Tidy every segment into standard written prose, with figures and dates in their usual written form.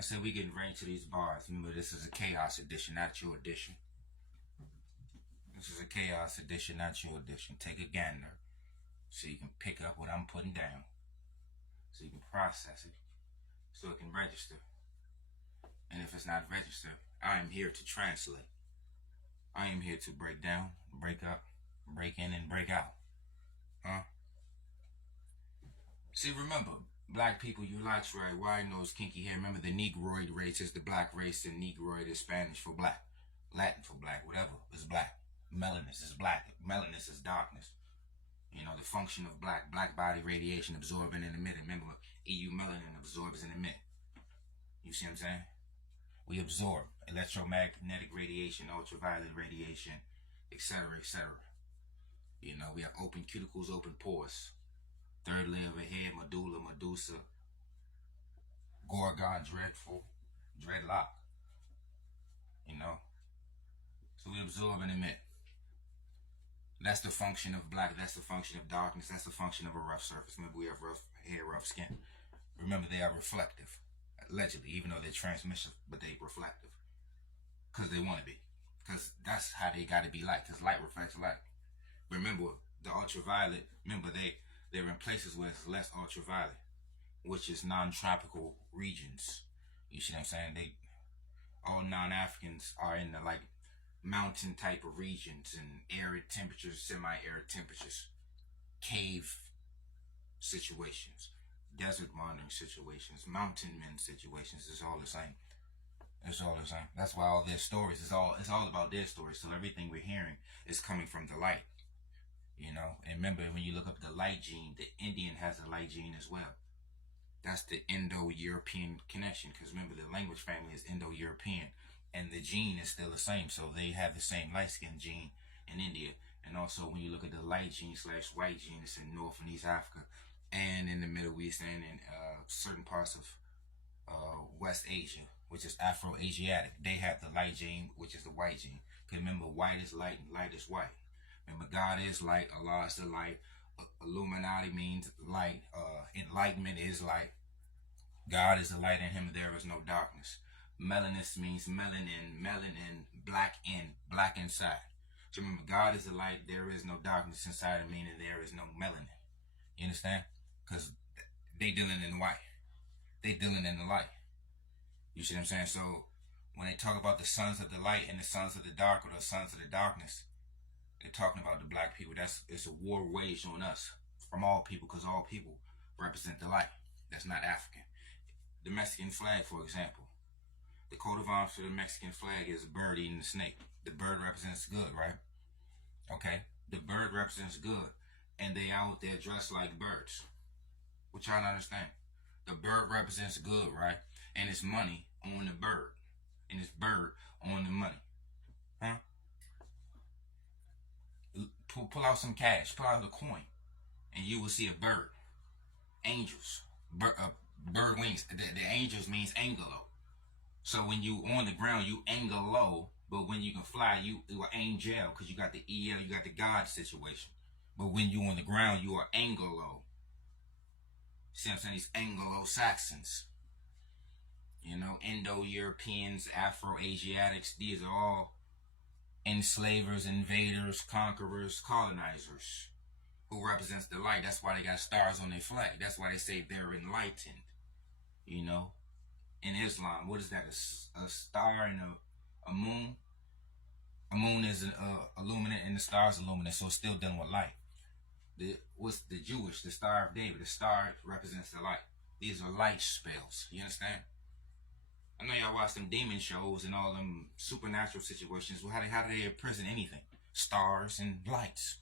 I said we getting right to these bars. Remember, this is a chaos edition, not your edition. This is a chaos edition, not your edition. Take a gander so you can pick up what I'm putting down, so you can process it, so it can register. And if it's not registered, I am here to translate. I am here to break down, break up, break in, and break out. Huh? See, remember, black people, you likes right, wide nose, kinky hair. Remember, the Negroid race is the black race, and Negroid is Spanish for black, Latin for black, whatever is black. Melanin is black. Melanin is darkness. You know, the function of black body radiation, absorbing and emitting. Remember, EU melanin absorbs and emits. You see what I'm saying? We absorb electromagnetic radiation, ultraviolet radiation, etc., etc. You know, we have open cuticles, open pores. Third layer of the head, medulla, medusa, gorgon, dreadful, dreadlock. You know? So we absorb and emit. That's the function of black. That's the function of darkness. That's the function of a rough surface. Remember, we have rough hair, rough skin. Remember, they are reflective. Allegedly, even though they're transmissive, but they reflective. Because they want to be. Because that's how they got to be light. Because light reflects light. Remember, the ultraviolet, remember, they're in places where it's less ultraviolet, which is non-tropical regions. You see what I'm saying? All non-Africans are in the, like, mountain type of regions and arid temperatures, semi-arid temperatures, cave situations, desert wandering situations, mountain men situations. It's all the same. It's all the same. That's why all their stories it's all about their stories. So everything we're hearing is coming from the light. You know, and remember, when you look up the light gene, the Indian has a light gene as well. That's the Indo-European connection, because remember, the language family is Indo-European, and the gene is still the same. So they have the same light skin gene in India. And also, when you look at the light gene / white gene, it's in North and East Africa, and in the Middle East, and in certain parts of West Asia, which is Afro-Asiatic. They have the light gene, which is the white gene. Because remember, white is light and light is white. Remember, God is light, Allah is the light, Illuminati means light, enlightenment is light. God is the light, in him there is no darkness. Melanist means melanin, black inside. So remember, God is the light, there is no darkness inside of, meaning there is no melanin. You understand? Because they dealing in white. They dealing in the light. You see what I'm saying? So when they talk about the sons of the light and the sons of the dark, or the sons of the darkness, they're talking about the black people. It's a war waged on us from all people, because all people represent the light. That's not African. The Mexican flag, for example. The coat of arms for the Mexican flag is a bird eating a snake. The bird represents good, right? Okay? The bird represents good. And they out there dressed like birds. Which y'all understand. The bird represents good, right? And it's money on the bird. And it's bird on the money. Huh? Pull out some cash. Pull out a coin. And you will see a bird. Angels. Bird wings. The angels means angelo. So when you on the ground, you angelo. But when you can fly, you are angel. Because you got the EL, you got the God situation. But when you on the ground, you are angelo. See what I'm saying? These Anglo-Saxons. You know, Indo-Europeans, Afro-Asiatics. These are all enslavers, invaders, conquerors, colonizers, who represents the light. That's why they got stars on their flag. That's why they say they're enlightened. You know, in Islam, what is that? A star and a moon. A moon is a luminant, and the star is a luminant, so it's still dealing with light. What's the Jewish? The Star of David. The star represents the light. These are light spells. You understand? I know y'all watch them demon shows and all them supernatural situations. Well, how do they imprison anything? Stars and lights.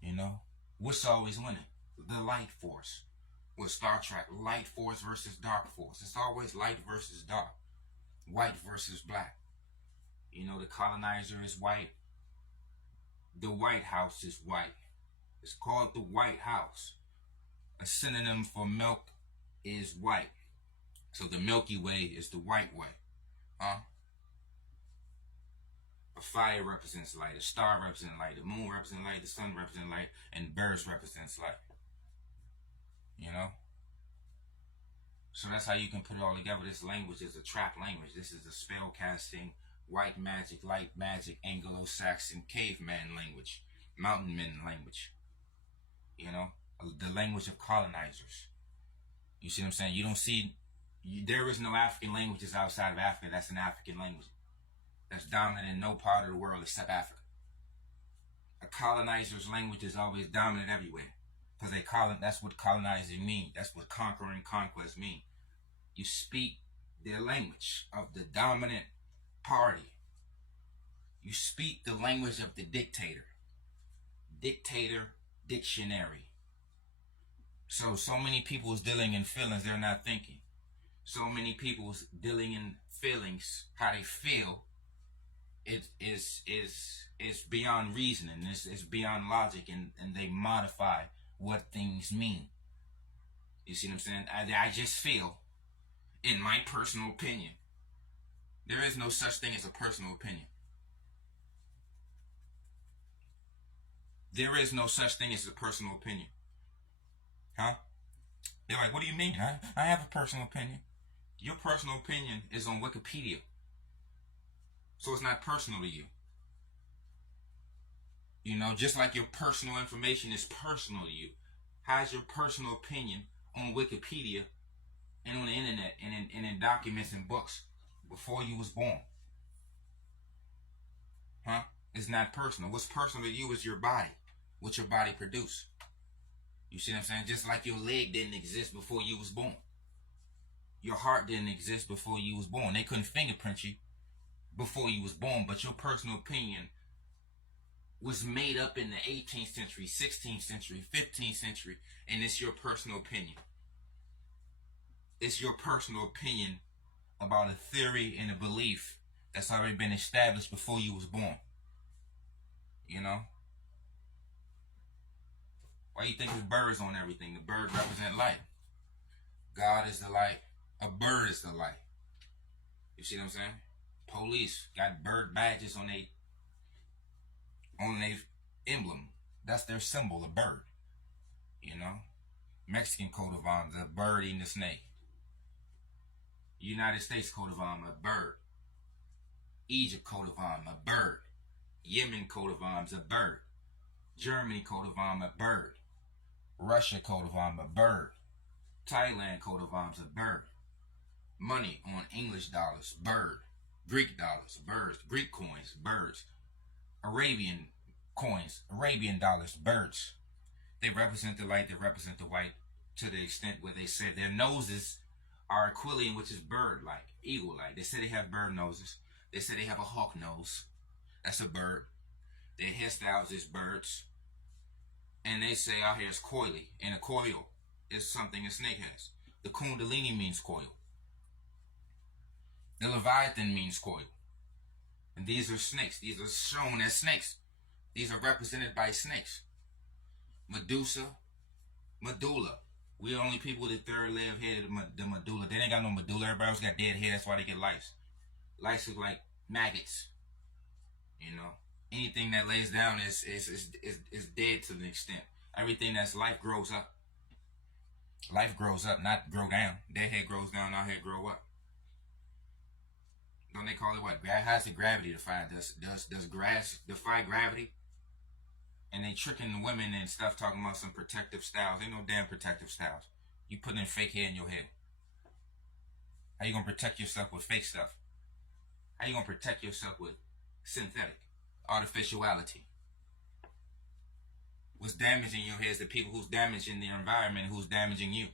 You know? What's always winning? The light force. With Star Trek, light force versus dark force. It's always light versus dark. White versus black. You know, the colonizer is white. The White House is white. It's called the White House. A synonym for milk is white. So the Milky Way is the white way. A fire represents light. A star represents light. The moon represents light. The sun represents light. And birds represents light. You know? So that's how you can put it all together. This language is a trap language. This is a spell casting, white magic, light magic, Anglo-Saxon, caveman language, mountain men language. You know, the language of colonizers. You see what I'm saying? You don't see, there is no African languages outside of Africa. That's an African language. That's dominant in no part of the world except Africa. A colonizer's language is always dominant everywhere. Because that's what colonizing means. That's what conquering, conquest mean. You speak their language of the dominant party. You speak the language of the dictator. Dictator dictionary. So many people is dealing in feelings they're not thinking. So many people is dealing in feelings, how they feel. It is beyond reasoning. It's beyond logic, and they modify what things mean. You see what I'm saying? I just feel, in my personal opinion, there is no such thing as a personal opinion. There is no such thing as a personal opinion. Huh? They're like, what do you mean? I have a personal opinion. Your personal opinion is on Wikipedia. So it's not personal to you. You know, just like your personal information is personal to you. How's your personal opinion on Wikipedia and on the internet and in documents and books before you was born? Huh? It's not personal. What's personal to you is your body. What your body produce. You see what I'm saying? Just like your leg didn't exist before you was born. Your heart didn't exist before you was born. They couldn't fingerprint you before you was born, but your personal opinion was made up in the 18th century, 16th century, 15th century, and it's your personal opinion. It's your personal opinion about a theory and a belief that's already been established before you was born. You know? Why you think there's birds on everything? The bird represent light. God is the light. A bird is the light. You see what I'm saying? Police got bird badges on their emblem. That's their symbol, a bird. You know? Mexican coat of arms, a bird eating a snake. United States coat of arms, a bird. Egypt coat of arms, a bird. Yemen coat of arms, a bird. Germany coat of arms, a bird. Russia coat of arms, a bird. Thailand coat of arms, a bird. Money on English dollars, bird. Greek dollars, birds. Greek coins, birds. Arabian coins, Arabian dollars, birds. They represent the light, they represent the white, to the extent where they said their noses are Aquilian, which is bird-like, eagle-like. They say they have bird noses. They say they have a hawk nose. That's a bird. Their hairstyles is birds. And they say our hair is coily, and a coil is something a snake has. The Kundalini means coil. The Leviathan means coil. And these are snakes. These are shown as snakes. These are represented by snakes. Medusa, medulla. We're the only people with the third layer of hair, the medulla. They ain't got no medulla. Everybody else got dead hair. That's why they get lice. Lice look like maggots. You know, anything that lays down is dead to an extent. Everything that's life grows up. Life grows up, not grow down. Their hair grows down, our hair grow up. Don't they call it what? How's the gravity defy? Does grass defy gravity? And they tricking the women and stuff, talking about some protective styles. Ain't no damn protective styles. You putting in fake hair in your head. How you gonna protect yourself with fake stuff? How you gonna protect yourself with synthetic, artificiality? What's damaging your hair is the people who's damaging the environment, who's damaging you,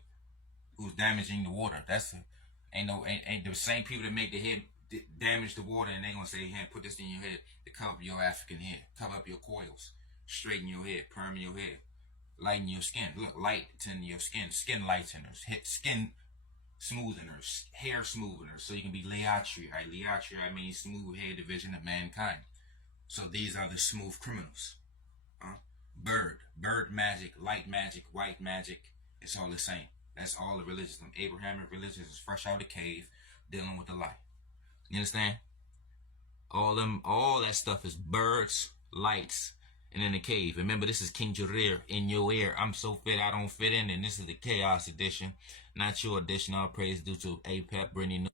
who's damaging the water. Ain't the same people that make the hair damage the water, and they gonna say, "Hey, put this in your head to cover up your African hair, cover up your coils, straighten your hair, perm your hair, lighten your skin. Look, lighten your skin lighteners, skin smootheners, hair smootheners, so you can be Liatri. Liatri means smooth hair division of mankind. So these are the smooth criminals. Bird magic, light magic, white magic. It's all the same. That's all the religions. Them Abrahamic religions is fresh out of the cave, dealing with the light. You understand? All that stuff is birds, lights, and in the cave. Remember, this is King Jareer in your ear. I'm so fit I don't fit in, and this is the Chaos edition, not your edition. All praise due to APEP, Brittany